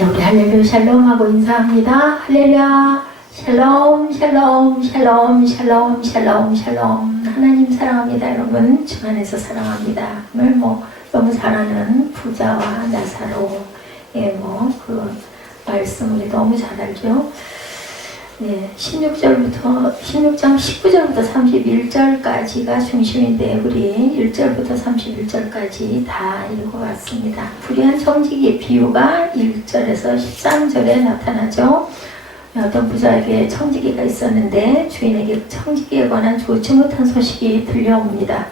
우리 할렐루야 샬롬하고 인사합니다. 할렐루야 샬롬 샬롬 샬롬 샬롬 샬롬 샬롬. 하나님 사랑합니다. 여러분 주 안에서 사랑합니다. 오늘 너무 잘하는 부자와 나사로의 그 말씀 우리 너무 잘 알죠. 16장 19절부터 31절까지가 중심인데 우리 1절부터 31절까지 다 읽어봤습니다. 불의한 청지기의 비유가 1절에서 13절에 나타나죠. 어떤 부자에게 청지기가 있었는데 주인에게 청지기에 관한 좋지 못한 소식이 들려옵니다.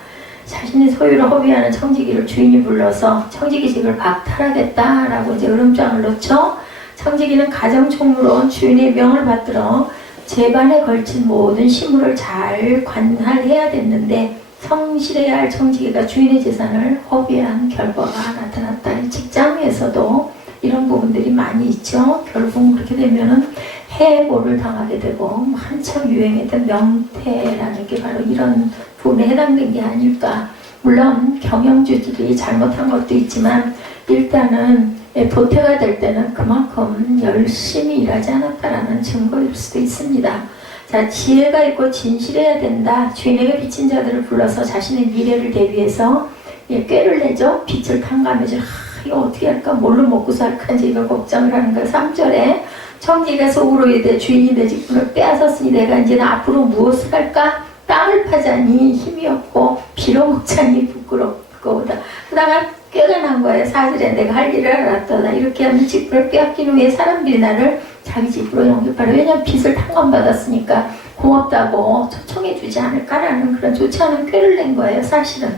자신의 소유를 허비하는 청지기를 주인이 불러서 청지기직을 박탈하겠다라고 이제 으름장을 놓죠. 청지기는 가정총무로 주인의 명을 받들어 재반에 걸친 모든 시물을 잘 관할해야 됐는데 성실해야 할 청지기가 주인의 재산을 허비한 결과가 나타났다. 직장에서도 이런 부분들이 많이 있죠. 결국 그렇게 되면은 해고를 당하게 되고 한참 유행했던 명퇴라는 게 바로 이런 부분에 해당된 게 아닐까. 물론 경영주들이 잘못한 것도 있지만 일단은 도태가 될 때는 그만큼 열심히 일하지 않았다라는 증거일 수도 있습니다. 자, 지혜가 있고 진실해야 된다. 주인에게 빚진 자들을 불러서 자신의 미래를 대비해서 꾀를 내죠. 빚을 탕감해줘. 이거 어떻게 할까? 뭘로 먹고 살까? 이제 이걸 걱정을 하는 거예요. 3절에 청지기가 속으로 이르되 주인이 내 직분을 빼앗았으니 내가 이제는 앞으로 무엇을 할까? 땅을 파자니 힘이 없고 빌어먹자니 부끄럽고다. 그다가 꾀가 난 거예요. 4절에 내가 할 일을 알았더라. 이렇게 하면 직분을 빼앗긴 후에 사람들이 나를 자기 집으로 영접하라. 왜냐하면 빚을 탕감받았으니까 고맙다고 초청해주지 않을까라는 그런 좋지 않은 꾀를 낸 거예요. 사실은.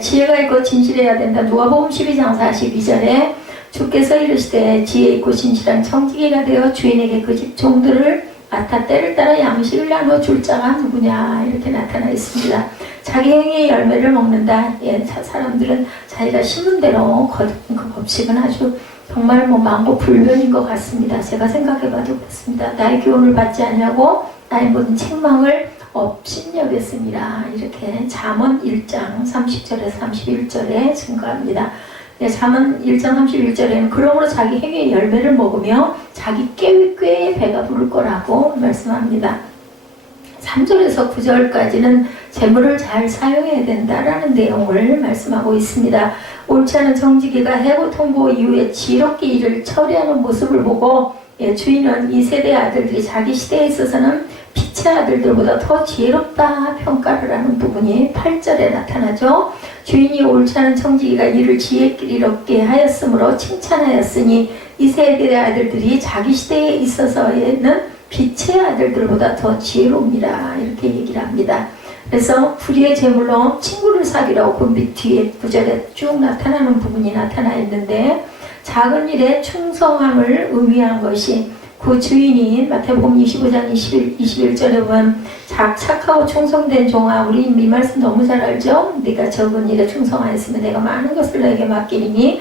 지혜가 있고 진실해야 된다. 누가복음 12장 42절에 주께서 이르시되 지혜 있고 진실한 청지기가 되어 주인에게 그 집 종들을 맡아 때를 따라 양식을 나눠 줄 자가 누구냐 이렇게 나타나 있습니다. 자기 행위의 열매를 먹는다. 사람들은 자기가 심은 대로 거둔 그 법칙은 아주 정말 만고불변인 것 같습니다. 제가 생각해봐도 그렇습니다. 나의 교훈을 받지 않냐고 나의 모든 책망을 업신여겼습니다. 이렇게 잠언 1장 30절에서 31절에 증거합니다. 잠언 1장 31절에는 그러므로 자기 행위의 열매를 먹으며 자기 꾀에 배가 부를 거라고 말씀합니다. 3절에서 9절까지는 재물을 잘 사용해야 된다라는 내용을 말씀하고 있습니다. 옳지 않은 청지기가 해고 통보 이후에 지혜롭게 일을 처리하는 모습을 보고 주인은 이 세대 아들들이 자기 시대에 있어서는 빛의 아들들보다 더 지혜롭다 평가를 하는 부분이 8절에 나타나죠. 주인이 옳지 않은 청지기가 이를 지혜롭게 하였으므로 칭찬하였으니 이 세대의 아들들이 자기 시대에 있어서는 빛의 아들들보다 더 지혜로움이라 이렇게 얘기를 합니다. 그래서 불의의 제물로 친구를 사귀라고 그 밑 뒤에 구절에 쭉 나타나는 부분이 나타나 있는데 작은 일에 충성함을 의미한 것이 그 주인인 마태복음 25장 21절에 보면 착하고 충성된 종아 우리 이 말씀 너무 잘 알죠? 네가 적은 일에 충성하였으면 내가 많은 것을 너에게 맡기니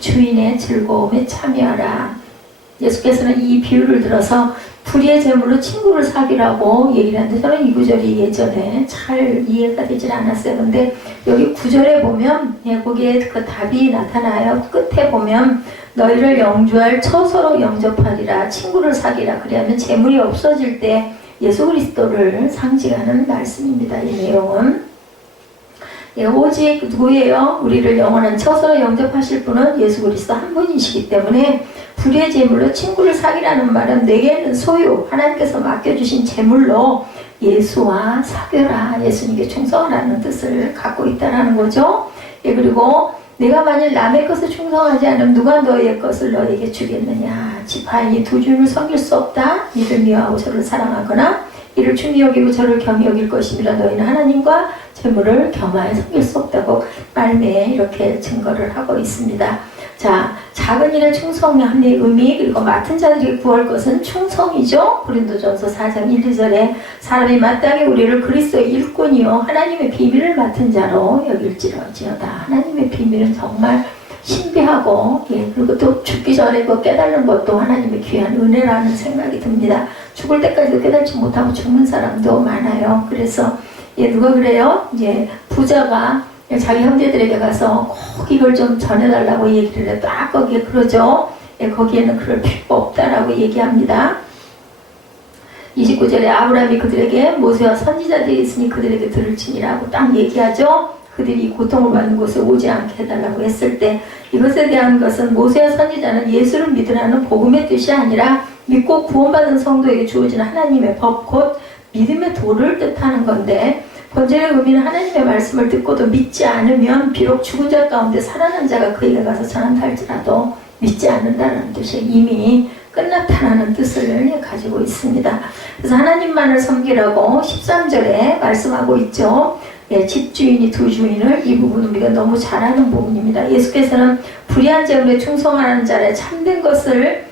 주인의 즐거움에 참여하라. 예수께서는 이 비유를 들어서 불의의 제물로 친구를 사귀라고 얘기를 하는데 저는 이 구절이 예전에 잘 이해가 되질 않았어요. 근데 여기 구절에 보면 거기에 그 답이 나타나요. 끝에 보면 너희를 영주할 처소로 영접하리라. 친구를 사귀라. 그러면 재물이 없어질 때 예수 그리스도를 상징하는 말씀입니다. 이 내용은 오직 누구예요? 우리를 영원한 처소로 영접하실 분은 예수 그리스도 한 분이시기 때문에 불의의 제물로 친구를 사귀라는 말은 내게는 소유 하나님께서 맡겨주신 제물로 예수와 사귀라. 예수님께 충성하라는 뜻을 갖고 있다는 거죠. 그리고 내가 만일 남의 것을 충성하지 않으면 누가 너의 것을 너에게 주겠느냐. 지파인이 두 주를 섬길 수 없다. 이를 미워하고 저를 사랑하거나 이를 중히 여기고 저를 겸히 여길 것이니라. 너희는 하나님과 재물을 겸하여 섬길 수 없다고 말미에 이렇게 증거를 하고 있습니다. 자, 작은 일에 충성함의 의미 그리고 맡은 자들이 구할 것은 충성이죠. 고린도전서 4장 1, 2절에 사람이 마땅히 우리를 그리스도의 일꾼이요 하나님의 비밀을 맡은 자로 여길지어다. 하나님의 비밀은 정말 신비하고 그리고 또 죽기 전에 그 깨달는 것도 하나님의 귀한 은혜라는 생각이 듭니다. 죽을 때까지도 깨달지 못하고 죽는 사람도 많아요. 그래서 누가 그래요? 부자가 자기 형제들에게 가서 꼭 이걸 좀 전해달라고 얘기를 해. 딱 거기에 그러죠. 거기에는 그럴 필요가 없다라고 얘기합니다. 29절에 아브라함이 그들에게 모세와 선지자들이 있으니 그들에게 들을지니라고 딱 얘기하죠. 그들이 고통을 받는 곳에 오지 않게 해달라고 했을 때 이것에 대한 것은 모세와 선지자는 예수를 믿으라는 복음의 뜻이 아니라 믿고 구원받은 성도에게 주어지는 하나님의 법, 곧 믿음의 도를 뜻하는 건데, 본절의 의미는 하나님의 말씀을 듣고도 믿지 않으면 비록 죽은 자 가운데 살아난 자가 그에게 가서 전한다 할지라도 믿지 않는다는 뜻이 이미 끝났다는 뜻을 가지고 있습니다. 그래서 하나님만을 섬기라고 13절에 말씀하고 있죠. 집주인이 두 주인을, 이 부분은 우리가 너무 잘 아는 부분입니다. 예수께서는 불의한 재물에 충성하는 자의 참된 것을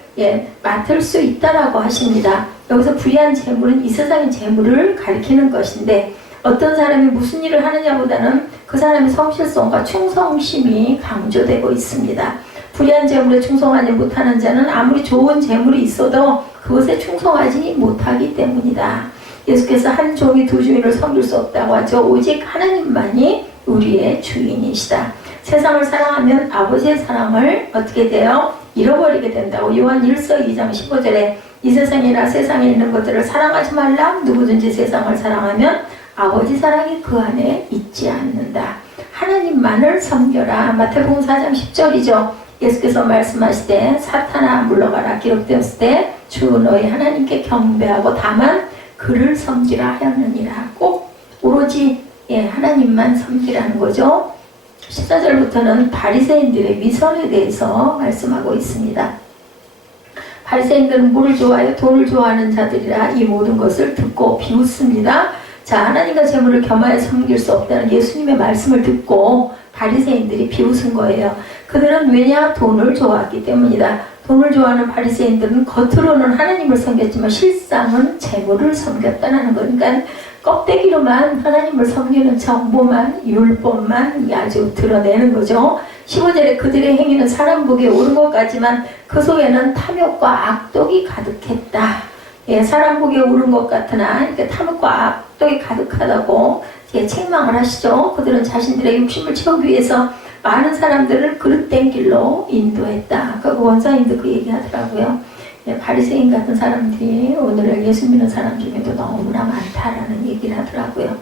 맡을 수 있다라고 하십니다. 여기서 불의한 재물은 이 세상의 재물을 가리키는 것인데, 어떤 사람이 무슨 일을 하느냐보다는 그 사람의 성실성과 충성심이 강조되고 있습니다. 불의한 재물에 충성하지 못하는 자는 아무리 좋은 재물이 있어도 그것에 충성하지 못하기 때문이다. 예수께서 한 종이 두 주인을 섬길 수 없다고 하죠. 오직 하나님만이 우리의 주인이시다. 세상을 사랑하면 아버지의 사랑을 어떻게 돼요? 잃어버리게 된다고 요한 1서 2장 15절에 이 세상이나 세상에 있는 것들을 사랑하지 말라. 누구든지 세상을 사랑하면 아버지 사랑이 그 안에 있지 않는다. 하나님만을 섬겨라. 마태복음 4장 10절이죠. 예수께서 말씀하시되 사탄아 물러가라 기록되었을 때 주 너희 하나님께 경배하고 다만 그를 섬기라 하였느니라. 꼭 오로지 하나님만 섬기라는 거죠. 14절부터는 바리새인들의 위선에 대해서 말씀하고 있습니다. 바리새인들은 물을 좋아하여 돈을 좋아하는 자들이라 이 모든 것을 듣고 비웃습니다. 자, 하나님과 재물을 겸하여 섬길 수 없다는 예수님의 말씀을 듣고 바리새인들이 비웃은 거예요. 그들은 왜냐? 돈을 좋아했기 때문이다. 돈을 좋아하는 바리새인들은 겉으로는 하나님을 섬겼지만 실상은 재물을 섬겼다는 거니까 껍데기로만 하나님을 섬기는 정보만, 율법만 아주 드러내는 거죠. 15절에 그들의 행위는 사람 보기에 옳은 것 같지만 그 속에는 탐욕과 악독이 가득했다. 사람 보기에 옳은 것 같으나 이렇게 탐욕과 악독이 가득하다고 책망을 하시죠. 그들은 자신들의 욕심을 채우기 위해서 많은 사람들을 그릇된 길로 인도했다. 그 원사님도 그 얘기 하더라고요. 바리새인 같은 사람들이 오늘 예수 믿는 사람 중에도 너무나 많다라는 얘기를 하더라고요.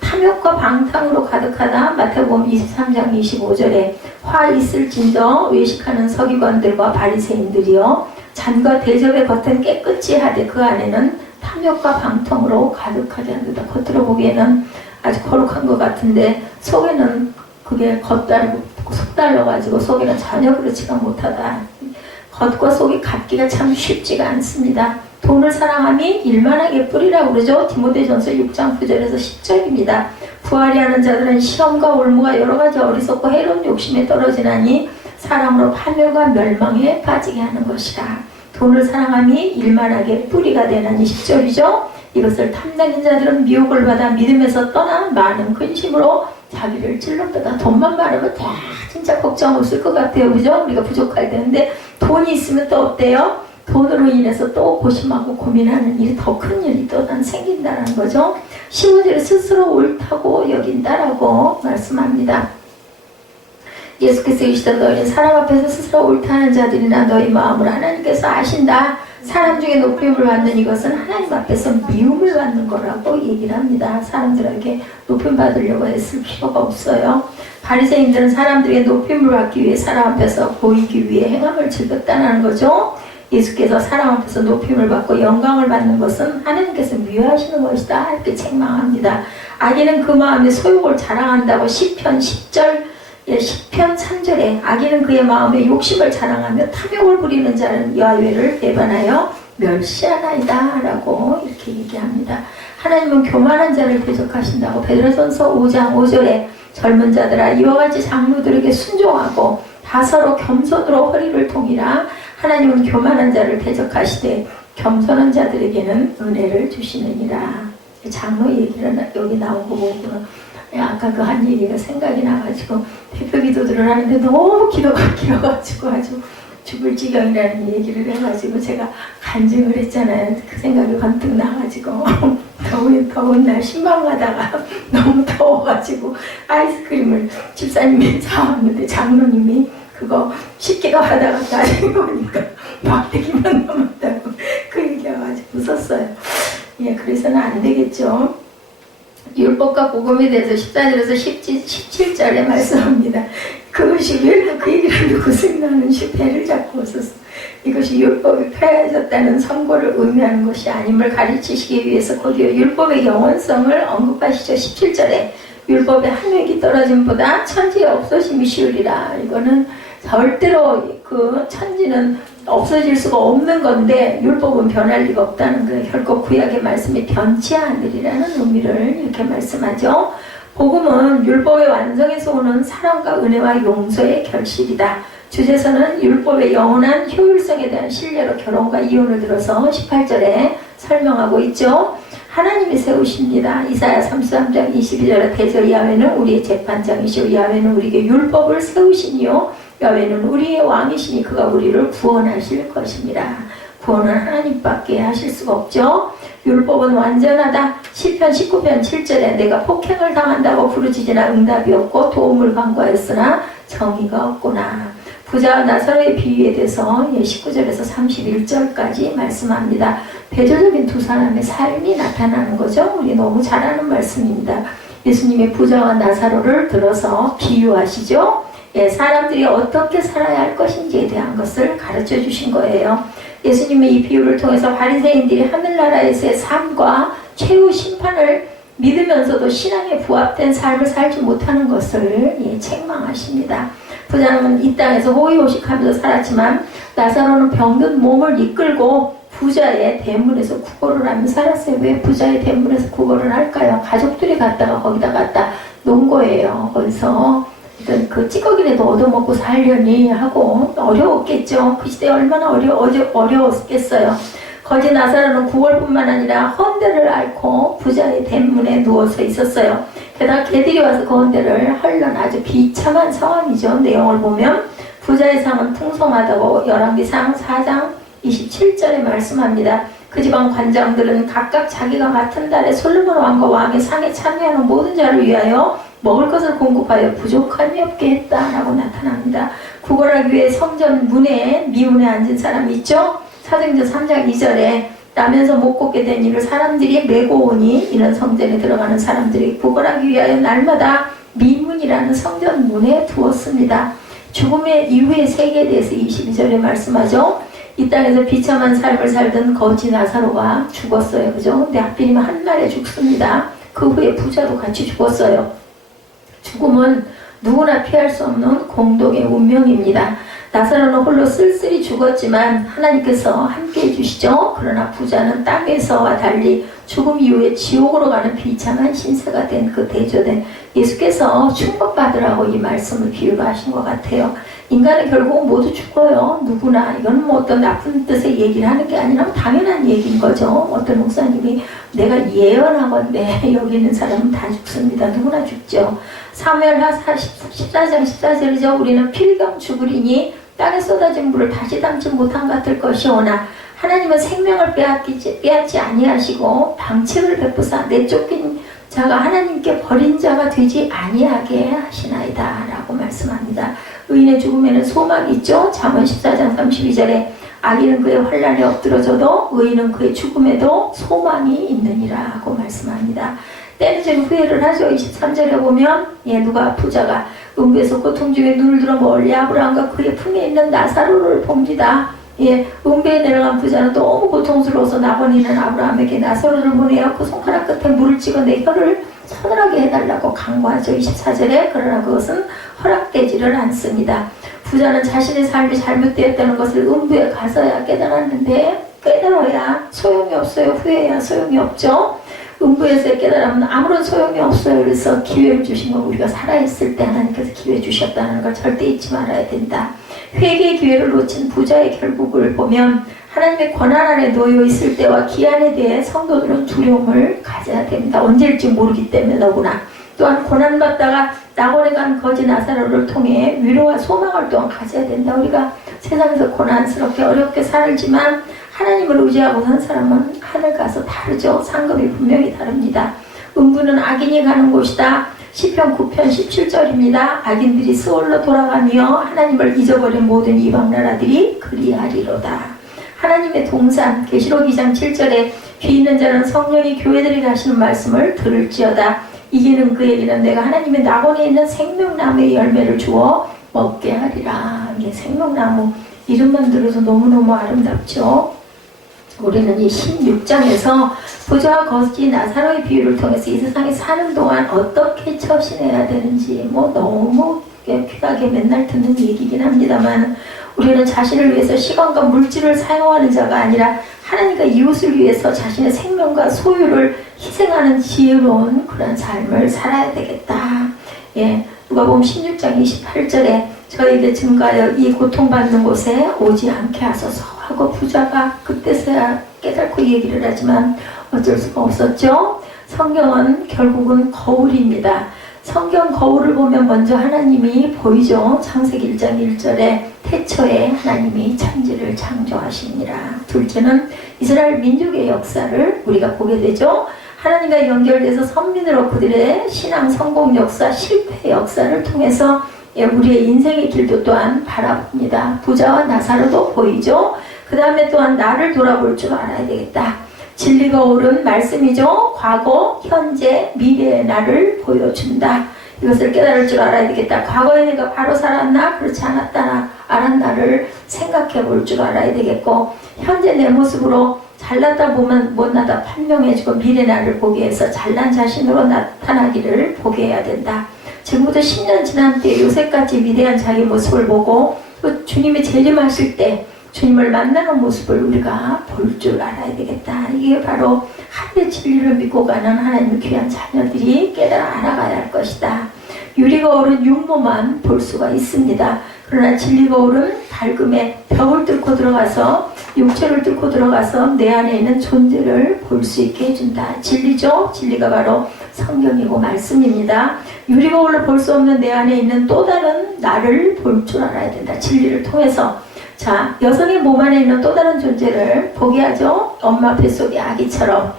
탐욕과 방탕으로 가득하다. 마태복음 23장 25절에 화 있을진저 외식하는 서기관들과 바리새인들이요 잔과 대접의 겉은 깨끗이 하되 그 안에는 탐욕과 방탕으로 가득하지 않는다. 겉으로 보기에는 아주 거룩한 것 같은데 속에는 그게 겉달고 속달려가지고 속에는 전혀 그렇지가 못하다. 겉과 속이 같기가 참 쉽지가 않습니다. 돈을 사랑함이 일만하게 뿌리라고 그러죠. 디모데전서 6장 9절에서 10절입니다. 부활이 하는 자들은 시험과 올무가 여러가지 어리석고 해로운 욕심에 떨어지나니 사람으로 파멸과 멸망에 빠지게 하는 것이다. 돈을 사랑함이 일만하게 뿌리가 되나니 10절이죠. 이것을 탐내는 자들은 미혹을 받아 믿음에서 떠나 많은 근심으로 자기를 찔렀다가 돈만 많으면 다 진짜 걱정 없을 것 같아요. 그죠? 우리가 부족할 때인데 돈이 있으면 또 어때요? 돈으로 인해서 또 고심하고 고민하는 일이 더 큰 일이 또 생긴다는 거죠. 15절에 스스로 옳다고 여긴다라고 말씀합니다. 예수께서 이르시되 너희는 사람 앞에서 스스로 옳다는 자들이나 너희 마음을 하나님께서 아신다. 사람 중에 높임을 받는 이것은 하나님 앞에서 미움을 받는 거라고 얘기를 합니다. 사람들에게 높임 받으려고 했을 필요가 없어요. 바리새인들은 사람들에게 높임을 받기 위해 사람 앞에서 보이기 위해 행함을 즐겼다는 거죠. 예수께서 사람 앞에서 높임을 받고 영광을 받는 것은 하나님께서 미워하시는 것이다. 이렇게 책망합니다. 악인은 그 마음에 소욕을 자랑한다고 시편 10절 10편 3절에 악인은 그의 마음에 욕심을 자랑하며 탐욕을 부리는 자는 야훼를 배반하여 멸시하나이다 라고 이렇게 얘기합니다. 하나님은 교만한 자를 대적하신다고 베드로전서 5장 5절에 젊은 자들아 이와 같이 장로들에게 순종하고 다 서로 겸손으로 허리를 동이라. 하나님은 교만한 자를 대적하시되 겸손한 자들에게는 은혜를 주시느니라. 장로 얘기를 여기 나온 거 보고는 아까 그 한 얘기가 생각이 나가지고 대표 기도들을 하는데 너무 기도가 길어가지고 아주 죽을 지경이라는 얘기를 해가지고 제가 간증을 했잖아요. 그 생각이 번뜩 나가지고 더운 날 신방 가다가 너무 더워가지고 아이스크림을 집사님이 사왔는데 장로님이 그거 쉽게가 하다가 나중에 보니까 막대기만 남았다고 그 얘기가 아주 웃었어요. 예, 그래서는 안 되겠죠. 율법과 복음에 대해서 14절에서 17절에 말씀합니다. 그것이 왜 그 얘기를 하고 생각하는 배를 잡고 있었어. 이것이 율법이 폐하여졌다는 선고를 의미하는 것이 아님을 가르치시기 위해서 곧이어 율법의 영원성을 언급하시죠. 17절에 율법의 한 획이 떨어짐보다 천지의 없어짐이 쉬우리라. 이거는 절대로 그 천지는 없어질 수가 없는 건데 율법은 변할 리가 없다는 거예요. 결코 구약의 말씀이 변치 않으리라는 의미를 이렇게 말씀하죠. 복음은 율법의 완성에서 오는 사랑과 은혜와 용서의 결실이다. 주제서는 율법의 영원한 효율성에 대한 신뢰로 결혼과 이혼을 들어서 18절에 설명하고 있죠. 하나님이 세우십니다. 이사야 33장 22절에 대저 야훼는 우리의 재판장이시오. 야훼는 우리에게 율법을 세우시니요. 야훼는 우리의 왕이시니 그가 우리를 구원하실 것입니다. 구원은 하나님밖에 하실 수가 없죠. 율법은 완전하다. 시편 19편 7절에 내가 폭행을 당한다고 부르짖으나 응답이 없고 도움을 간구하였으나 정의가 없구나. 부자와 나사로의 비유에 대해서 19절에서 31절까지 말씀합니다. 대조적인 두 사람의 삶이 나타나는 거죠. 우리 너무 잘 아는 말씀입니다. 예수님의 부자와 나사로를 들어서 비유하시죠. 예, 사람들이 어떻게 살아야 할 것인지에 대한 것을 가르쳐 주신 거예요. 예수님의 이 비유를 통해서 바리새인들이 하늘나라에서의 삶과 최후 심판을 믿으면서도 신앙에 부합된 삶을 살지 못하는 것을 책망하십니다. 부자는 이 땅에서 호의호식하면서 살았지만 나사로는 병든 몸을 이끌고 부자의 대문에서 구걸을 하며 살았어요. 왜 부자의 대문에서 구걸을 할까요? 가족들이 갔다가 거기다 갖다 놓은 거예요. 거기서 그 찌꺼기라도 얻어먹고 살려니 하고 어려웠겠죠. 그 시대에 얼마나 어려웠겠어요. 거지 나사로는 구걸뿐만 아니라 헌데를 앓고 부자의 대문에 누워서 있었어요. 게다가 개들이 와서 그 헌데를 헐는 아주 비참한 상황이죠. 내용을 보면 부자의 상은 풍성하다고 열왕기상 4장 27절에 말씀합니다. 그 지방 관장들은 각각 자기가 맡은 달에 솔로몬 왕과 왕의 상에 참여하는 모든 자를 위하여 먹을 것을 공급하여 부족함이 없게 했다라고 나타납니다. 구걸하기 위해 성전 문에 미문에 앉은 사람이 있죠. 사도행전 3장 2절에 나면서 못 걷게 된 이를 사람들이 메고 오니 이런 성전에 들어가는 사람들이 구걸하기 위하여 날마다 미문이라는 성전 문에 두었습니다. 죽음의 이후의 세계에 대해서 22절에 말씀하죠. 이 땅에서 비참한 삶을 살던 거지 나사로가 죽었어요. 그죠? 근데 하필이면 한 날에 죽습니다. 그 후에 부자도 같이 죽었어요. 죽음은 누구나 피할 수 없는 공동의 운명입니다. 나사로는 홀로 쓸쓸히 죽었지만 하나님께서 함께 해주시죠. 그러나 부자는 땅에서와 달리 죽음 이후에 지옥으로 가는 비참한 신세가 된 그 대조된 예수께서 충격받으라고 이 말씀을 비유로 하신 것 같아요. 인간은 결국 모두 죽어요. 누구나. 이건 뭐 어떤 나쁜 뜻의 얘기를 하는 게 아니라 당연한 얘기인 거죠. 어떤 목사님이 내가 예언하건대 여기 있는 사람은 다 죽습니다. 누구나 죽죠. 사무엘하 14장 14절이죠. 우리는 필경 죽으리니 땅에 쏟아진 물을 다시 담지 못한 같을 것이오나 하나님은 생명을 빼앗지 아니하시고 방책을 베푸사 내쫓긴 자가 하나님께 버린 자가 되지 아니하게 하시나이다 라고 말씀합니다. 의인의 죽음에는 소망이 있죠. 잠언 14장 32절에 악인은 그의 환난에 엎드러져도 의인은 그의 죽음에도 소망이 있느니라 고 말씀합니다. 때는 지금 후회를 하죠. 23절에 보면 누가 부자가 음부에서 고통 중에 눈을 들어 멀리 아브라함과 그의 품에 있는 나사로를 봅니다. 음부에 내려간 부자는 너무 고통스러워서 나번이는 아브라함에게 나사로를 보내어 그 손가락 끝에 물을 찍어 내 혀를 서늘하게 해달라고 강구하죠. 24절에 그러나 그것은 허락되지를 않습니다. 부자는 자신의 삶이 잘못되었다는 것을 음부에 가서야 깨달았는데 깨달아야 소용이 없어요. 후회해야 소용이 없죠. 음부에서의 깨달음은 아무런 소용이 없어요. 그래서 기회를 주신 건 우리가 살아있을 때 하나님께서 기회 주셨다는 걸 절대 잊지 말아야 된다. 회개의 기회를 놓친 부자의 결국을 보면 하나님의 권한 아래 놓여 있을 때와 기한에 대해 성도들은 두려움을 가져야 됩니다. 언제일지 모르기 때문에 너구나. 또한 고난받다가 낙원에 간 거지 나사로를 통해 위로와 소망을 또한 가져야 된다. 우리가 세상에서 고난스럽게 어렵게 살지만 하나님을 의지하고 산 사람은 하늘 가서 다르죠. 상급이 분명히 다릅니다. 음부는 악인이 가는 곳이다. 시편 9편 17절입니다. 악인들이 스올로 돌아가며 하나님을 잊어버린 모든 이방 나라들이 그리하리로다. 하나님의 동산 계시록 2장 7절에 귀 있는 자는 성령이 교회들에게 하시는 말씀을 들을지어다. 이기는 그에게는 내가 하나님의 낙원에 있는 생명나무의 열매를 주어 먹게 하리라. 이게 생명나무 이름만 들어서 너무너무 아름답죠. 우리는 이 16장에서 부자와 거지 나사로의 비유를 통해서 이 세상에 사는 동안 어떻게 처신해야 되는지 너무 귀하게 맨날 듣는 얘기긴 합니다만, 우리는 자신을 위해서 시간과 물질을 사용하는 자가 아니라 하나님과 이웃을 위해서 자신의 생명과 소유를 희생하는 지혜로운 그런 삶을 살아야 되겠다. 누가복음 16장 28절에 저에게 증거하여 이 고통받는 곳에 오지 않게 하소서 하고, 부자가 그때서야 깨닫고 얘기를 하지만 어쩔 수가 없었죠. 성경은 결국은 거울입니다. 성경 거울을 보면 먼저 하나님이 보이죠. 창세기 1장 1절에 태초에 하나님이 천지를 창조하시니라. 둘째는 이스라엘 민족의 역사를 우리가 보게 되죠. 하나님과 연결돼서 선민으로 그들의 신앙 성공 역사, 실패 역사를 통해서 우리의 인생의 길도 또한 바라봅니다. 부자와 나사로도 보이죠. 그 다음에 또한 나를 돌아볼 줄 알아야 되겠다. 진리가 옳은 말씀이죠. 과거, 현재, 미래의 나를 보여준다. 이것을 깨달을 줄 알아야 되겠다. 과거에 내가 바로 살았나? 그렇지 않았다. 알았나를 생각해 볼 줄 알아야 되겠고, 현재 내 모습으로 잘났다 보면 못나다 판명해주고, 미래 나를 보기 위해서 잘난 자신으로 나타나기를 보게 해야 된다. 지금부터 10년 지난 때 요새까지 위대한 자기 모습을 보고, 또 주님이 재림하실 때 주님을 만나는 모습을 우리가 볼 줄 알아야 되겠다. 이게 바로 하늘의 진리를 믿고 가는 하나님의 귀한 자녀들이 깨달아 알아가야 할 것이다. 유리가 오른 육모만 볼 수가 있습니다. 그러나 진리가 오른 밝음에 벽을 뚫고 들어가서, 육체를 뚫고 들어가서 내 안에 있는 존재를 볼 수 있게 해준다. 진리죠? 진리가 바로 성경이고 말씀입니다. 유리가 오른 볼 수 없는 내 안에 있는 또 다른 나를 볼 줄 알아야 된다. 진리를 통해서. 자, 여성의 몸 안에 있는 또 다른 존재를 보게 하죠. 엄마 뱃속의 아기처럼.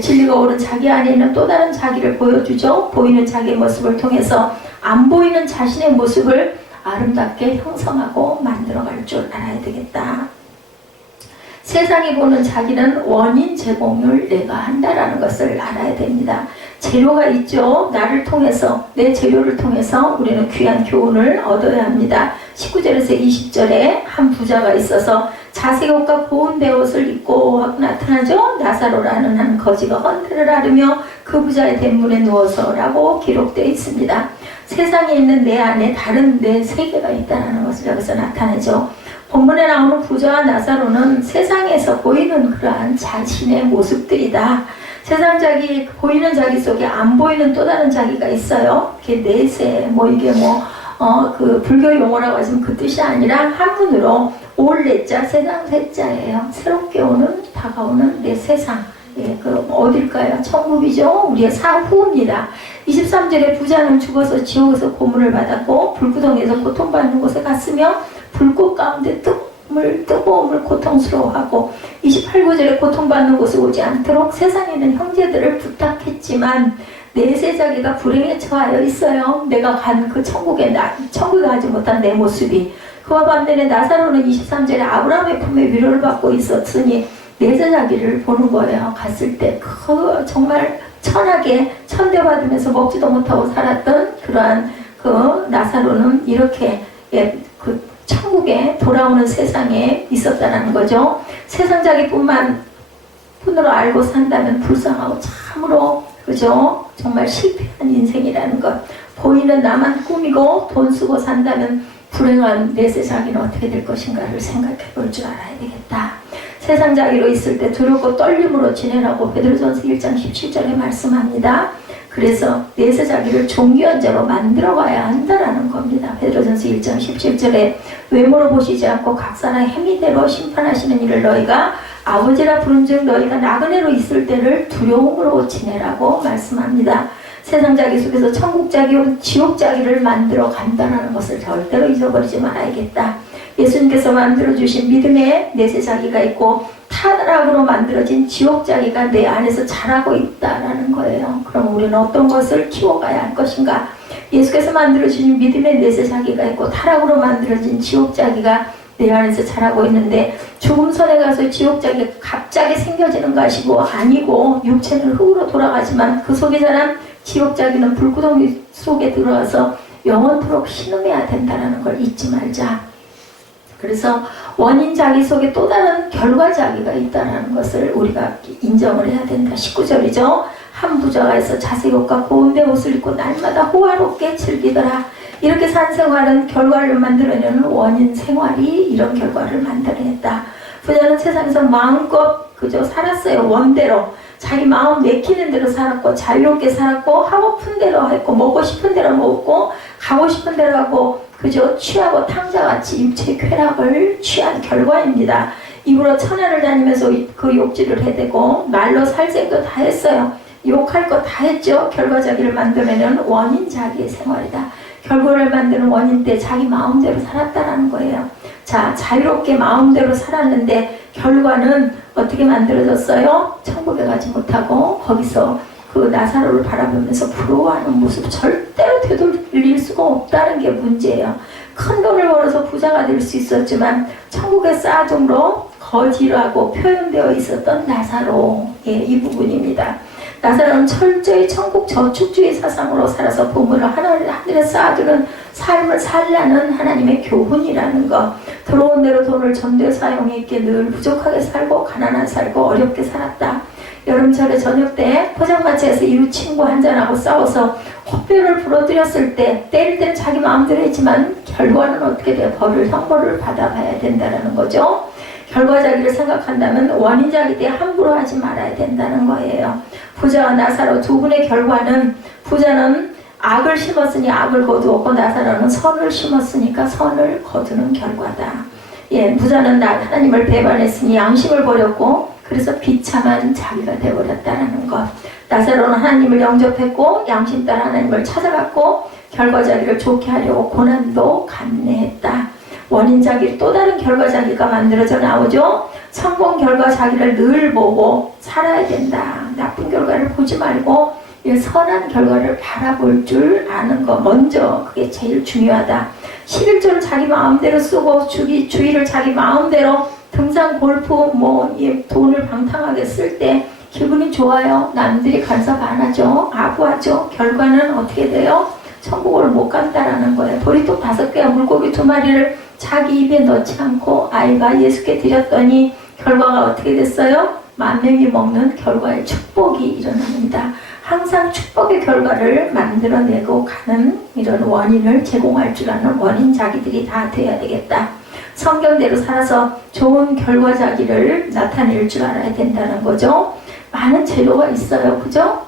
진리가 오른 자기 안에 있는 또 다른 자기를 보여주죠. 보이는 자기의 모습을 통해서 안 보이는 자신의 모습을 아름답게 형성하고 만들어갈 줄 알아야 되겠다. 세상이 보는 자기는 원인 제공을 내가 한다라는 것을 알아야 됩니다. 재료가 있죠. 나를 통해서, 내 재료를 통해서 우리는 귀한 교훈을 얻어야 합니다. 19절에서 20절에 한 부자가 있어서 자색 옷과 고운 베옷을 입고 나타나죠. 나사로라는 한 거지가 헌태를 앓으며 그 부자의 대문에 누워서 라고 기록되어 있습니다. 세상에 있는 내 안에 다른 내 세계가 있다는 것을 여기서 나타내죠. 본문에 나오는 부자와 나사로는 세상에서 보이는 그러한 자신의 모습들이다. 세상 자기, 보이는 자기 속에 안 보이는 또 다른 자기가 있어요. 이게 내세, 이게 그 불교 용어라고 하시면 그 뜻이 아니라 한문으로 올내자, 세상 세자예요. 새롭게 오는, 다가오는 내 세상. 그 어딜까요? 천국이죠. 우리의 사후입니다. 23절에 부자는 죽어서 지옥에서 고문을 받았고 불구덩이에서 고통받는 곳에 갔으며 불꽃 가운데 뜨거움을 고통스러워하고, 28구절에 고통받는 곳에 오지 않도록 세상에 있는 형제들을 부탁했지만 내세 자기가 불행에 처하여 있어요. 내가 간 그 천국에 가지 못한 내 모습이. 그와 반면에 나사로는 23절에 아브라함의 품에 위로를 받고 있었으니 내세 자기를 보는 거예요. 갔을 때 정말 천하게 천대받으면서 먹지도 못하고 살았던 그러한 그 나사로는 이렇게 그 천국에 돌아오는 세상에 있었다는 거죠. 세상 자기뿐만 뿐으로 알고 산다면 불쌍하고 참으로, 그죠? 정말 실패한 인생이라는 것. 보이는 나만 꾸미고 돈 쓰고 산다면 불행한 내세 자기는 어떻게 될 것인가를 생각해 볼 줄 알아야 되겠다. 세상 자기로 있을 때 두렵고 떨림으로 지내라고 베드로전서 1장 17절에 말씀합니다. 그래서 내세 자기를 존귀한 자로 만들어가야 한다라는 겁니다. 베드로전서 1장 17절에 외모로 보시지 않고 각 사람 행위대로 심판하시는 일을 너희가 아버지라 부른즉 너희가 나그네로 있을 때를 두려움으로 지내라고 말씀합니다. 세상 자기 속에서 천국 자기와 지옥 자기를 만들어 간다는 것을 절대로 잊어버리지 말아야겠다. 예수님께서 만들어주신 믿음의 내세 자기가 있고 타락으로 만들어진 지옥자기가 내 안에서 자라고 있다라는 거예요. 그럼 우리는 어떤 것을 키워가야 할 것인가? 예수께서 만들어주신 믿음의 내세자기가 있고 타락으로 만들어진 지옥자기가 내 안에서 자라고 있는데 죽음 선에 가서 지옥자기가 갑자기 생겨지는 것이고 아니고 육체는 흙으로 돌아가지만 그 속에 자란 지옥자기는 불구덩이 속에 들어와서 영원토록 신음해야 된다는 걸 잊지 말자. 그래서 원인자기 속에 또 다른 결과자기가 있다는 것을 우리가 인정을 해야 된다. 19절이죠. 한 부자가에서 자색옷과 고운데 옷을 입고 날마다 호화롭게 즐기더라. 이렇게 산 생활은 결과를 만들어내는 원인 생활이 이런 결과를 만들어냈다. 부자는 세상에서 마음껏 그저 살았어요. 원대로. 자기 마음 내키는 대로 살았고 자유롭게 살았고 하고픈 대로 했고 먹고 싶은 대로 먹고 가고 싶은 대로 하고 그저 취하고 탕자같이 육체 쾌락을 취한 결과입니다. 입으로 천하를 다니면서 그 욕지를 해대고 말로 살생도 다 했어요. 욕할 거 다 했죠. 결과자기를 만들어내는 원인자기의 생활이다. 결과를 만드는 원인 때 자기 마음대로 살았다라는 거예요. 자, 자유롭게 마음대로 살았는데 결과는 어떻게 만들어졌어요? 천국에 가지 못하고 거기서 그 나사로를 바라보면서 부러워하는 모습 절대로 되돌릴 수가 없다는 게 문제예요. 큰 돈을 벌어서 부자가 될 수 있었지만 천국의 싸움으로 거지라고 표현되어 있었던 나사로의 이 부분입니다. 나사로는 철저히 천국 저축주의 사상으로 살아서 보물을 하늘에 쌓아두는 삶을 살라는 하나님의 교훈이라는 것. 들어온 대로 돈을 전대 사용했기에 늘 부족하게 살고 가난하게 살고 어렵게 살았다. 여름철에 저녁 때 포장마차에서 이웃 친구 한잔하고 싸워서 화뼈를 부러뜨렸을 때 때릴 땐 자기 마음대로 했지만 결과는 어떻게 돼? 벌을 형벌을 받아봐야 된다는 거죠. 결과자기를 생각한다면 원인자기 때 함부로 하지 말아야 된다는 거예요. 부자와 나사로 두 분의 결과는 부자는 악을 심었으니 악을 거두었고 나사로는 선을 심었으니까 선을 거두는 결과다. 예, 부자는 하나님을 배반했으니 양심을 버렸고 그래서 비참한 자기가 되어버렸다는 것. 나사로는 하나님을 영접했고 양심 따라 하나님을 찾아갔고 결과자기를 좋게 하려고 고난도 감내했다. 원인자기 또 다른 결과자기가 만들어져 나오죠. 성공 결과자기를 늘 보고 살아야 된다. 나쁜 결과를 보지 말고 선한 결과를 바라볼 줄 아는 거 먼저 그게 제일 중요하다. 11조를 자기 마음대로 쓰고 주의를 자기 마음대로 등산, 골프, 돈을 방탕하게 쓸 때 기분이 좋아요. 남들이 간섭 안 하죠. 아부하죠. 결과는 어떻게 돼요? 천국을 못 간다라는 거예요. 보리떡 5개와 물고기 2마리를 자기 입에 넣지 않고 아이가 예수께 드렸더니 결과가 어떻게 됐어요? 10,000명이 먹는 결과의 축복이 일어납니다. 항상 축복의 결과를 만들어내고 가는 이런 원인을 제공할 줄 아는 원인자기들이 다 돼야 되겠다. 성경대로 살아서 좋은 결과자기를 나타낼 줄 알아야 된다는 거죠. 많은 재료가 있어요. 그죠?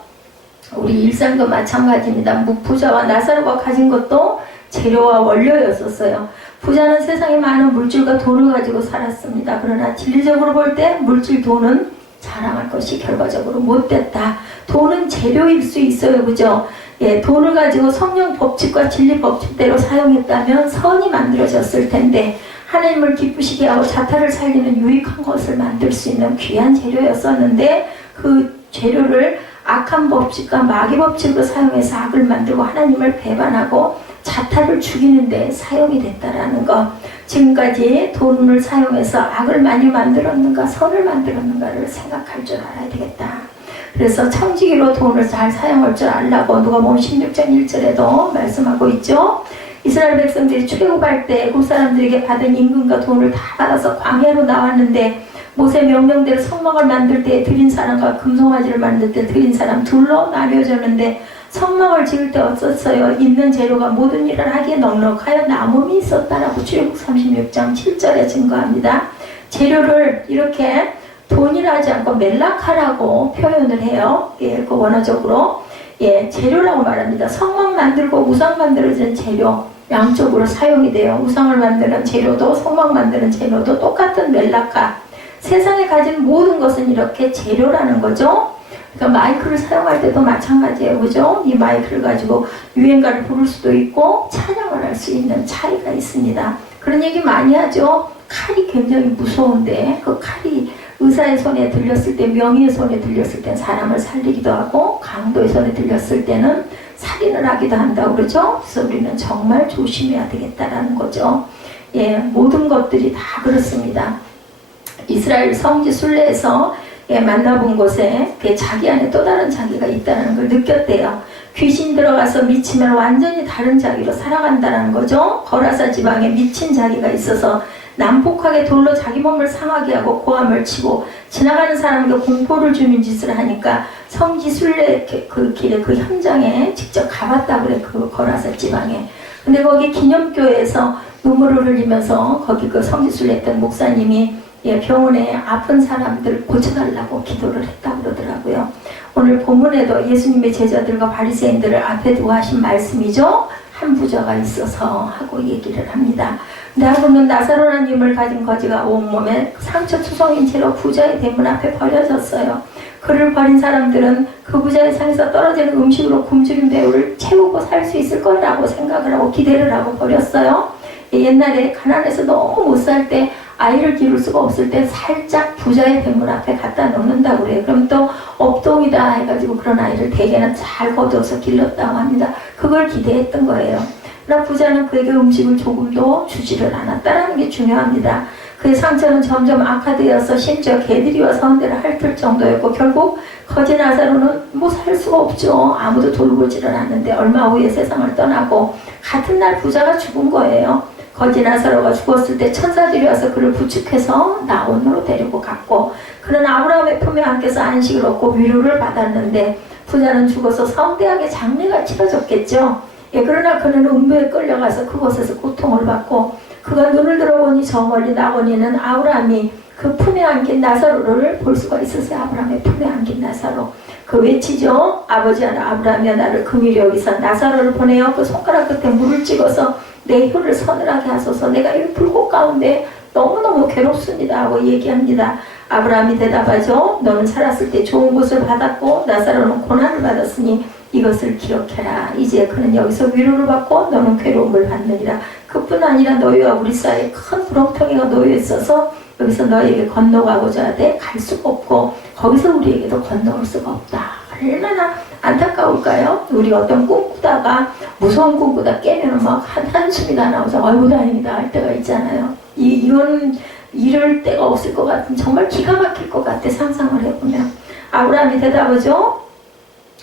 우리 일상도 마찬가지입니다. 부자와 나사로가 가진 것도 재료와 원료였었어요. 부자는 세상에 많은 물질과 돈을 가지고 살았습니다. 그러나 진리적으로 볼 때 물질, 돈은 자랑할 것이 결과적으로 못됐다. 돈은 재료일 수 있어요. 그죠? 예, 돈을 가지고 성령 법칙과 진리 법칙대로 사용했다면 선이 만들어졌을 텐데 하나님을 기쁘시게 하고 자타를 살리는 유익한 것을 만들 수 있는 귀한 재료였었는데 그 재료를 악한 법칙과 마귀 법칙으로 사용해서 악을 만들고 하나님을 배반하고 자타를 죽이는데 사용이 됐다라는 것. 지금까지 돈을 사용해서 악을 많이 만들었는가 선을 만들었는가를 생각할 줄 알아야 되겠다. 그래서 청지기로 돈을 잘 사용할 줄 알라고 누가복음 16장 1절에도 말씀하고 있죠. 이스라엘 백성들이 출애굽할 때 애굽 사람들에게 받은 임금과 돈을 다 받아서 광야로 나왔는데 모세 명령대로 성막을 만들 때 드린 사람과 금송아지를 만들 때 드린 사람 둘로 나뉘어졌는데 성막을 지을 때 어떻어요? 있는 재료가 모든 일을 하기에 넉넉하여 남음이 있었다라고 출애굽 36장 7절에 증거합니다. 재료를 이렇게 돈이라 하지 않고 멜라카라고 표현을 해요. 예, 그 원어적으로 재료라고 말합니다. 성막 만들고 우상 만들어진 재료 양쪽으로 사용이 돼요. 우상을 만드는 재료도 성막 만드는 재료도 똑같은 멜라카. 세상에 가진 모든 것은 이렇게 재료라는 거죠. 그러니까 마이크를 사용할 때도 마찬가지예요. 그죠? 이 마이크를 가지고 유행가를 부를 수도 있고 찬양을 할 수 있는 차이가 있습니다. 그런 얘기 많이 하죠. 칼이 굉장히 무서운데 그 칼이 의사의 손에 들렸을 때, 명의의 손에 들렸을 때 사람을 살리기도 하고, 강도의 손에 들렸을 때는 살인을 하기도 한다고 그러죠. 그래서 우리는 정말 조심해야 되겠다라는 거죠. 예, 모든 것들이 다 그렇습니다. 이스라엘 성지 순례에서 만나본 곳에 자기 안에 또 다른 자기가 있다는 걸 느꼈대요. 귀신 들어가서 미치면 완전히 다른 자기로 살아간다는 거죠. 거라사 지방에 미친 자기가 있어서 난폭하게 돌로 자기 몸을 상하게 하고 고함을 치고 지나가는 사람에게 공포를 주는 짓을 하니까 성지 순례 그 길에 그 현장에 직접 가봤다 그래. 그 거라사 지방에. 근데 거기 기념교회에서 눈물을 흘리면서 거기 그 성지 순례 했던 목사님이 병원에 아픈 사람들 고쳐달라고 기도를 했다고 그러더라고요. 오늘 본문에도 예수님의 제자들과 바리새인들을 앞에 두고 하신 말씀이죠. 한 부자가 있어서 하고 얘기를 합니다. 나그는 나사로라는 이름을 가진 거지가 온몸에 상처 투성인 채로 부자의 대문 앞에 버려졌어요. 그를 버린 사람들은 그 부자의 상에서 떨어지는 음식으로 굶주린 배우를 채우고 살 수 있을 거라고 생각을 하고 기대를 하고 버렸어요. 옛날에 가난해서 너무 못 살 때 아이를 기를 수가 없을 때 살짝 부자의 대문 앞에 갖다 놓는다고 그래요. 그럼 또 업동이다 해가지고 그런 아이를 대개는 잘 거둬서 길렀다고 합니다. 그걸 기대했던 거예요. 그러나 부자는 그에게 음식을 조금도 주지를 않았다는 게 중요합니다. 그의 상처는 점점 악화되어서 심지어 개들이 와서 헌대를 핥을 정도였고 결국 거지 나사로는 뭐 살 수가 없죠. 아무도 돌보지를 않는데 얼마 후에 세상을 떠나고 같은 날 부자가 죽은 거예요. 거지 나사로가 죽었을 때 천사들이 와서 그를 부축해서 나온으로 데리고 갔고 그는 아브라함의 품에 안겨서 안식을 얻고 위로를 받았는데 부자는 죽어서 성대하게 장례가 치러졌겠죠. 그러나 그는 음부에 끌려가서 그곳에서 고통을 받고 그가 눈을 들어보니 저 멀리 나오니는 아브라함이 그 품에 안긴 나사로를 볼 수가 있었어요. 아브라함의 품에 안긴 나사로. 그 외치죠. 아버지 아브라함이여 나를 긍휼히 여기서 나사로를 보내어 그 손가락 끝에 물을 찍어서 내 혀를 서늘하게 하소서. 내가 이 불꽃 가운데 너무너무 괴롭습니다 하고 얘기합니다. 아브라함이 대답하죠. 너는 살았을 때 좋은 것을 받았고 나사로는 고난을 받았으니 이것을 기억해라. 이제 그는 여기서 위로를 받고 너는 괴로움을 받느니라. 그뿐 아니라 너희와 우리 사이에 큰 구렁텅이가 놓여 있어서 여기서 너희에게 건너가고자 하되 갈 수가 없고 거기서 우리에게도 건너올 수가 없다. 얼마나 안타까울까요? 우리 어떤 꿈꾸다가 무서운 꿈꾸다 깨면 막 한숨이 다 나오죠. 아이고 다행이다 할 때가 있잖아요. 이건 이럴 때가 없을 것 같은 정말 기가 막힐 것 같아 상상을 해보면. 아브라함이 대답하죠.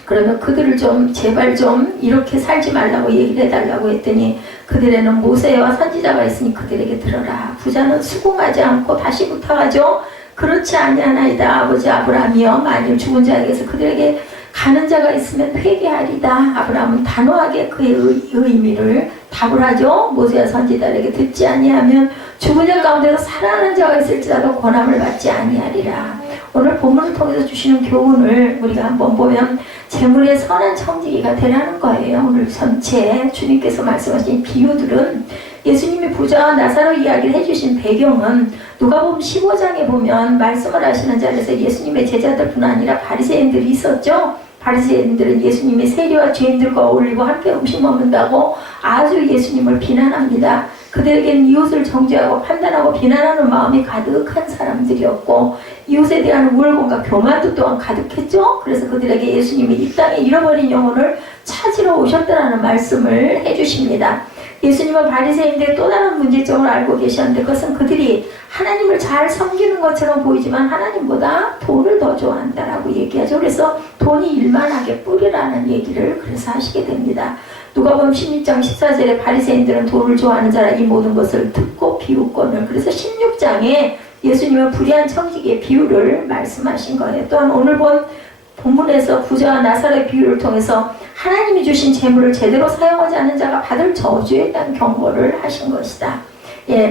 그러면 그들을 좀 제발 좀 이렇게 살지 말라고 얘기를 해달라고 했더니 그들에는 모세와 선지자가 있으니 그들에게 들어라. 부자는 수긍하지 않고 다시 부탁하죠. 그렇지 아니하나이다. 아버지 아브라함이여 만일 죽은 자에게서 그들에게 가는 자가 있으면 회개하리다. 아브라함은 단호하게 그의 의미를 답을 하죠. 모세와 선지자에게 듣지 아니하면 죽은 자 가운데서 살아나는 자가 있을지라도 권함을 받지 아니하리라. 오늘 본문을 통해서 주시는 교훈을 우리가 한번 보면 재물의 선한 청지기가 되라는 거예요. 오늘 전체 주님께서 말씀하신 비유들은 예수님이 부자와 나사로 이야기를 해주신 배경은 누가복음 15장에 보면 말씀을 하시는 자리에서 예수님의 제자들뿐 아니라 바리새인들이 있었죠. 바리새인들은 예수님이 세리와 죄인들과 어울리고 함께 음식 먹는다고 아주 예수님을 비난합니다. 그들에게는 이웃을 정죄하고 판단하고 비난하는 마음이 가득한 사람들이었고 이웃에 대한 우월감과 교만도 또한 가득했죠. 그래서 그들에게 예수님이 이 땅에 잃어버린 영혼을 찾으러 오셨다는 말씀을 해주십니다. 예수님은 바리새인들의 또 다른 문제점을 알고 계셨는데 그것은 그들이 하나님을 잘 섬기는 것처럼 보이지만 하나님보다 돈을 더 좋아한다라고 얘기하죠. 그래서 돈이 일만하게 뿌리라는 얘기를 그래서 하시게 됩니다. 누가복음 16장 14절에 바리새인들은 돈을 좋아하는 자라 이 모든 것을 듣고 비웃거늘. 그래서 16장에 예수님은 불의한 청지기의 비유를 말씀하신 거예요. 또한 오늘 본 본문에서 부자와 나사로의 비유를 통해서 하나님이 주신 재물을 제대로 사용하지 않는 자가 받을 저주에 대한 경고를 하신 것이다.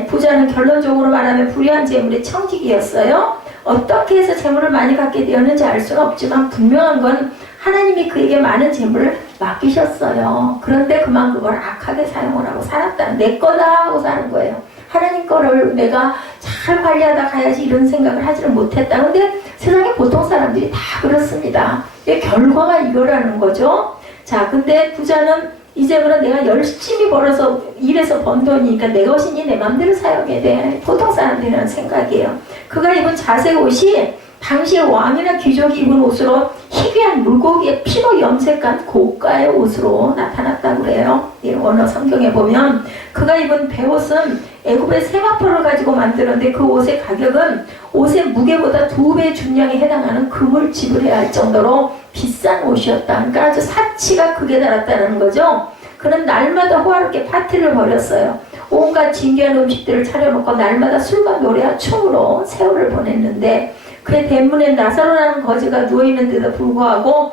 부자는 결론적으로 말하면 불의한 재물의 청지기였어요. 어떻게 해서 재물을 많이 갖게 되었는지 알 수는 없지만 분명한 건 하나님이 그에게 많은 재물을 맡기셨어요. 그런데 그만 그걸 악하게 사용을 하고 살았다는, 내 거다 하고 사는 거예요. 하나님 거를 내가 잘 관리하다 가야지 이런 생각을 하지를 못했다. 근데 세상에 보통 사람들이 다 그렇습니다. 결과가 이거라는 거죠. 자, 근데 부자는 이제는 내가 열심히 벌어서 일해서 번 돈이니까 내 것이니 내 맘대로 사용해야 돼. 보통 사람들이라는 생각이에요. 그가 입은 자색 옷이 당시의 왕이나 귀족이 입은 옷으로 희귀한 물고기의 피로 염색한 고가의 옷으로 나타났다고 그래요. 원어 성경에 보면 그가 입은 베옷은 애굽의 세마포를 가지고 만들었는데 그 옷의 가격은 옷의 무게보다 2배 중량에 해당하는 금을 지불해야 할 정도로 비싼 옷이었다. 그러니까 아주 사치가 극에 달았다는 거죠. 그는 날마다 호화롭게 파티를 벌였어요. 온갖 진귀한 음식들을 차려놓고 날마다 술과 노래와 춤으로 세월을 보냈는데 그의 대문에 나사로라는 거지가 누워있는데도 불구하고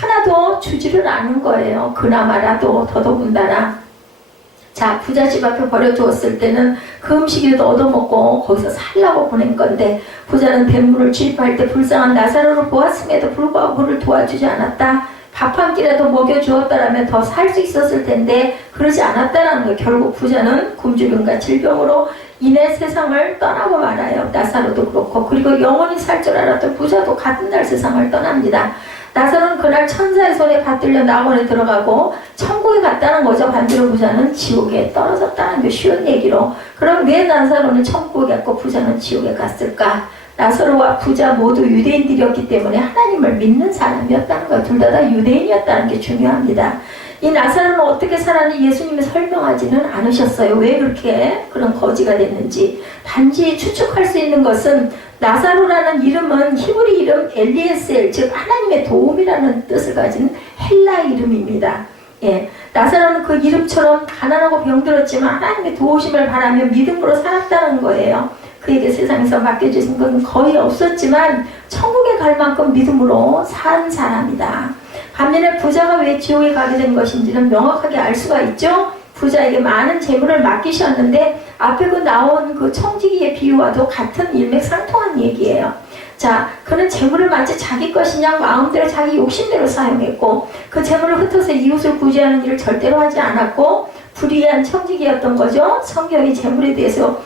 하나도 주지를 않은 거예요. 그나마라도 더더군다나. 자, 부자 집 앞에 버려두었을 때는 그 음식이라도 얻어먹고 거기서 살라고 보낸 건데 부자는 대문을 출입할 때 불쌍한 나사로를 보았음에도 불구하고 그를 도와주지 않았다. 밥 한 끼라도 먹여주었다라면 더 살 수 있었을 텐데 그러지 않았다라는 거예요. 결국 부자는 굶주림과 질병으로 인해 세상을 떠나고 말아요. 나사로도 그렇고. 그리고 영원히 살 줄 알았던 부자도 같은 날 세상을 떠납니다. 나사로는 그날 천사의 손에 받들려 낙원에 들어가고 천국에 갔다는 거죠. 반대로 부자는 지옥에 떨어졌다는 게 쉬운 얘기로. 그럼 왜 나사로는 천국에 갔고 부자는 지옥에 갔을까? 나사로와 부자 모두 유대인들이었기 때문에 하나님을 믿는 사람이었다는 거. 둘 다 유대인이었다는 게 중요합니다. 이 나사로는 어떻게 살았는지 예수님이 설명하지는 않으셨어요. 왜 그렇게 그런 거지가 됐는지. 단지 추측할 수 있는 것은 나사로라는 이름은 히브리 이름 엘리에셀, 즉 하나님의 도움이라는 뜻을 가진 헬라 이름입니다. 예, 나사로는 그 이름처럼 가난하고 병들었지만 하나님의 도우심을 바라며 믿음으로 살았다는 거예요. 그에게 세상에서 맡겨주신 건 거의 없었지만 천국에 갈 만큼 믿음으로 산 사람이다. 반면에 부자가 왜 지옥에 가게 된 것인지는 명확하게 알 수가 있죠. 부자에게 많은 재물을 맡기셨는데 앞에 그 나온 그 청지기의 비유와도 같은 일맥상통한 얘기예요. 자, 그는 재물을 마치 자기 것이냐 마음대로 자기 욕심대로 사용했고 그 재물을 흩어서 이웃을 구제하는 일을 절대로 하지 않았고 불의한 청지기였던 거죠. 성경이 재물에 대해서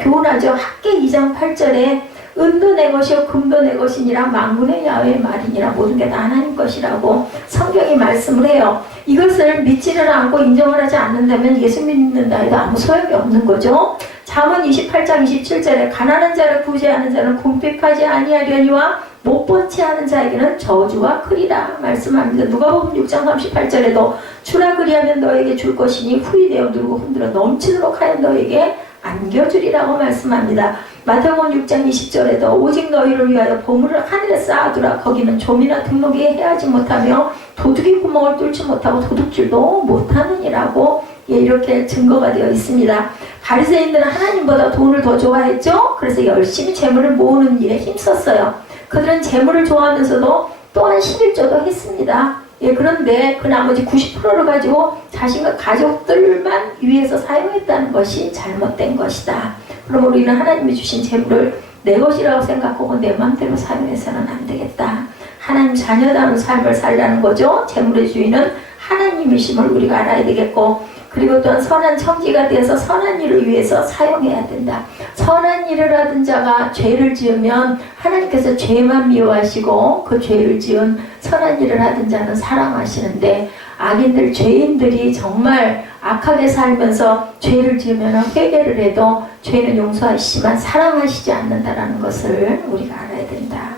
교훈하죠. 학계 2장 8절에 은도 내 것이요 금도 내 것이니라 만군의 야훼의 말이니라 모든 게 다 하나님 것이라고 성경이 말씀을 해요. 이것을 믿지를 않고 인정을 하지 않는다면 예수 믿는다 해도 아무 소용이 없는 거죠. 잠언 28장 27절에 가난한 자를 구제하는 자는 궁핍하지 아니하려니와 못 본 채 하는 자에게는 저주가 크리라 말씀합니다. 누가복음 6장 38절에도 주라 그리하면 너에게 줄 것이니 후히 내어 누르고 흔들어 넘치도록 하여 너에게 안겨주리라고 말씀합니다. 마태복음 6장 20절에도 오직 너희를 위하여 보물을 하늘에 쌓아두라. 거기는 좀이나 등록이 해하지 못하며 도둑이 구멍을 뚫지 못하고 도둑질도 못하느니라고 이렇게 증거가 되어 있습니다. 바리새인들은 하나님보다 돈을 더 좋아했죠. 그래서 열심히 재물을 모으는 일에 힘썼어요. 그들은 재물을 좋아하면서도 또한 11조도 했습니다. 그런데 그 나머지 90%를 가지고 자신과 가족들만 위해서 사용했다는 것이 잘못된 것이다. 그럼 우리는 하나님이 주신 재물을 내 것이라고 생각하고 내 마음대로 사용해서는 안 되겠다. 하나님 자녀다운 삶을 살라는 거죠. 재물의 주인은 하나님이심을 우리가 알아야 되겠고 그리고 또한 선한 청지가 되어서 선한 일을 위해서 사용해야 된다. 선한 일을 하던 자가 죄를 지으면 하나님께서 죄만 미워하시고 그 죄를 지은 선한 일을 하던 자는 사랑하시는데 악인들, 죄인들이 정말 악하게 살면서 죄를 지으면 회개를 해도 죄는 용서하시지만 사랑하시지 않는다는 것을 우리가 알아야 된다.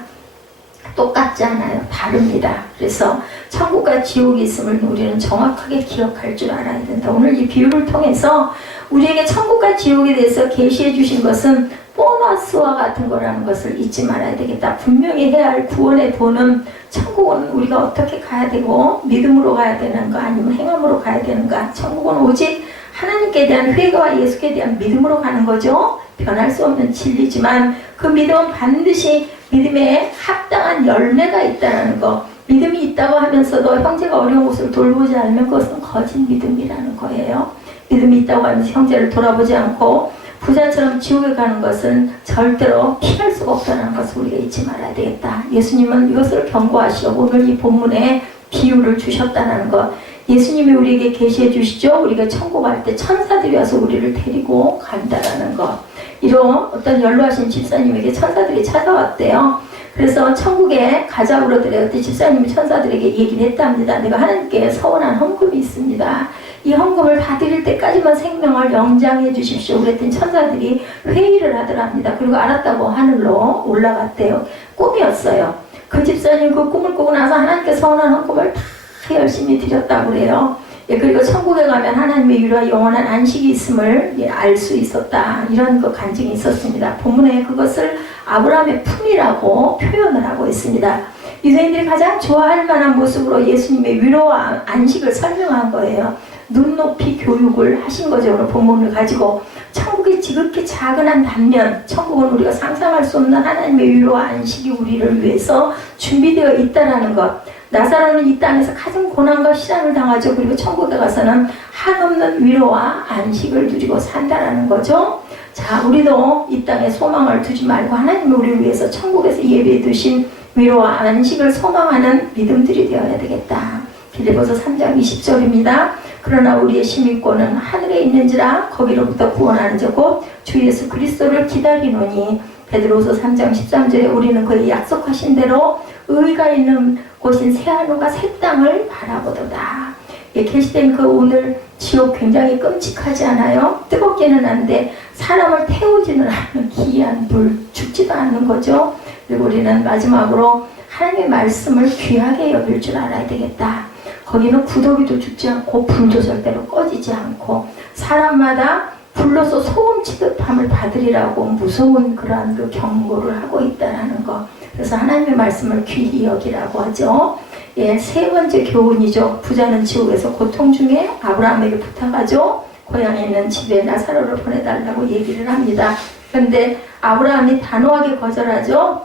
똑같지 않아요. 다릅니다. 그래서 천국과 지옥이 있음을 우리는 정확하게 기억할 줄 알아야 된다. 오늘 이 비유를 통해서 우리에게 천국과 지옥에 대해서 계시해 주신 것은 보너스와 같은 거라는 것을 잊지 말아야 되겠다. 분명히 해야 할 구원의 도는 천국은 우리가 어떻게 가야 되고 믿음으로 가야 되는가 아니면 행함으로 가야 되는가. 천국은 오직 하나님께 대한 회개와 예수께 대한 믿음으로 가는 거죠. 변할 수 없는 진리지만 그 믿음은 반드시 믿음에 합당한 열매가 있다는 거. 믿음이 있다고 하면서도 형제가 어려운 곳을 돌보지 않으면 그것은 거짓 믿음이라는 거예요. 믿음이 있다고 하면서 형제를 돌아보지 않고 부자처럼 지옥에 가는 것은 절대로 피할 수가 없다는 것을 우리가 잊지 말아야 되겠다. 예수님은 이것을 경고하시고 오늘 이 본문에 비유를 주셨다는 것. 예수님이 우리에게 계시해 주시죠. 우리가 천국 갈 때 천사들이 와서 우리를 데리고 간다라는 것. 이런 어떤 연로하신 집사님에게 천사들이 찾아왔대요. 그래서 천국에 가자고 그러더래요. 그때 집사님이 천사들에게 얘기를 했답니다. 내가 하나님께 서원한 헌금이 있습니다. 이 헌금을 다 드릴 때까지만 생명을 연장해 주십시오. 그랬더니 천사들이 회의를 하더랍니다. 그리고 알았다고 하늘로 올라갔대요. 꿈이었어요. 그 집사님 그 꿈을 꾸고 나서 하나님께 서원한 헌금을 다 열심히 드렸다고 그래요. 예, 그리고 천국에 가면 하나님의 위로와 영원한 안식이 있음을 알 수 있었다. 이런 그 간증이 있었습니다. 본문에 그것을 아브라함의 품이라고 표현을 하고 있습니다. 유대인들이 가장 좋아할 만한 모습으로 예수님의 위로와 안식을 설명한 거예요. 눈높이 교육을 하신 거죠. 오늘 본문을 가지고 천국이 지극히 작은 한 반면 천국은 우리가 상상할 수 없는 하나님의 위로와 안식이 우리를 위해서 준비되어 있다는 것. 나사로는 이 땅에서 가장 고난과 시련을 당하죠. 그리고 천국에 가서는 한없는 위로와 안식을 누리고 산다라는 거죠. 자, 우리도 이 땅에 소망을 두지 말고 하나님이 우리를 위해서 천국에서 예비해 두신 위로와 안식을 소망하는 믿음들이 되어야 되겠다. 빌립보서 3장 20절입니다. 그러나 우리의 시민권은 하늘에 있는지라 거기로부터 구원하는 자 곧 주 예수 그리스도를 기다리노니. 베드로후서 3장 13절에 우리는 그의 약속하신 대로 의가 있는 곳인 새하늘과 새 땅을 바라보도다. 예, 계시된 그 오늘 지옥 굉장히 끔찍하지 않아요? 뜨겁기는 한데 사람을 태우지는 않는 기이한 불, 죽지도 않는 거죠. 그리고 우리는 마지막으로 하나님의 말씀을 귀하게 여길 줄 알아야 되겠다. 거기는 구더기도 죽지 않고 불도 절대로 꺼지지 않고 사람마다 불로서 소음치듯 밤을 받으리라고 무서운 그러한 그 경고를 하고 있다는 거. 그래서 하나님의 말씀을 귀히 여기라고 하죠. 예, 세 번째 교훈이죠. 부자는 지옥에서 고통 중에 아브라함에게 부탁하죠. 고향에 있는 집에 나사로를 보내달라고 얘기를 합니다. 그런데 아브라함이 단호하게 거절하죠.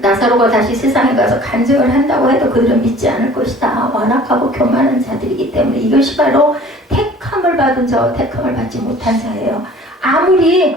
나사로가 다시 세상에 가서 간증을 한다고 해도 그들은 믿지 않을 것이다. 완악하고 교만한 자들이기 때문에 이것이 바로 택함을 받은 자와 택함을 받지 못한 자예요. 아무리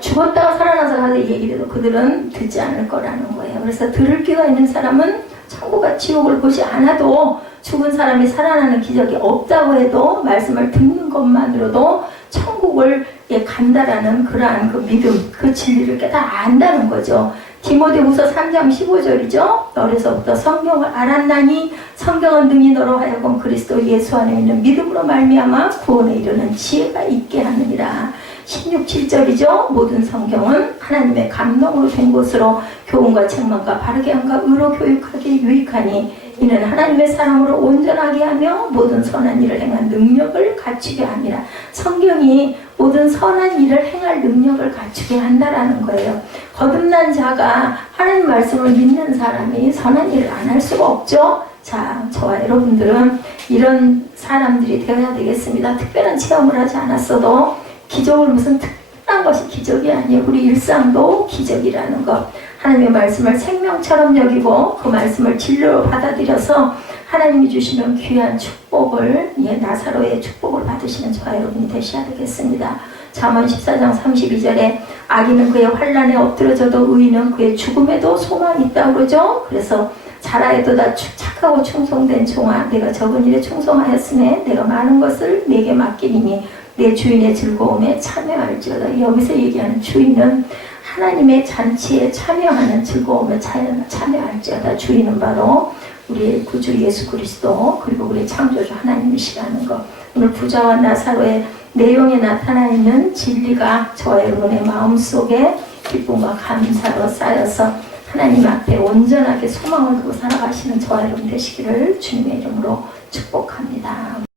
죽었다가 살아나서 가서 얘기해도 그들은 듣지 않을 거라는 거예요. 그래서 들을 귀가 있는 사람은 천국과 지옥을 보지 않아도 죽은 사람이 살아나는 기적이 없다고 해도 말씀을 듣는 것만으로도 천국을 간다라는 그러한 그 믿음, 그 진리를 깨달아 안다는 거죠. 디모데후서 3장 15절이죠. 어려서부터 성경을 알았나니 성경은 능히 너로 하여금 그리스도 예수 안에 있는 믿음으로 말미암아 구원에 이르는 지혜가 있게 하느니라. 16, 7절이죠. 모든 성경은 하나님의 감동으로 된 것으로 교훈과 책망과 바르게 함과 의로 교육하기 유익하니 이는 하나님의 사람으로 온전하게 하며 모든 선한 일을 행한 능력을 갖추게 합니다. 성경이 모든 선한 일을 행할 능력을 갖추게 한다라는 거예요. 거듭난 자가 하나님 말씀을 믿는 사람이 선한 일을 안 할 수가 없죠. 자, 저와 여러분들은 이런 사람들이 되어야 되겠습니다. 특별한 체험을 하지 않았어도 기적을 무슨 특별한 것이 기적이 아니에요. 우리 일상도 기적이라는 것. 하나님의 말씀을 생명처럼 여기고 그 말씀을 진료로 받아들여서 하나님이 주시는 귀한 축복을, 나사로의 축복을 받으시는 저와 여러분이 되셔야 되겠습니다. 잠언 14장 32절에 악인은 그의 환난에 엎드러져도 의인은 그의 죽음에도 소망이 있다고 그러죠. 그래서 자라에도다 착하고 충성된 종아, 내가 적은 일에 충성하였으니 내가 많은 것을 내게 맡기리니 내 주인의 즐거움에 참여할지어다. 여기서 얘기하는 주인은 하나님의 잔치에 참여하는 즐거움에 참여할지어다. 주인은 바로 우리의 구주 예수 그리스도 그리고 우리의 창조주 하나님이시라는 것. 오늘 부자와 나사로의 내용에 나타나 있는 진리가 저와 여러분의 마음속에 기쁨과 감사로 쌓여서 하나님 앞에 온전하게 소망을 두고 살아가시는 저와 여러분 되시기를 주님의 이름으로 축복합니다.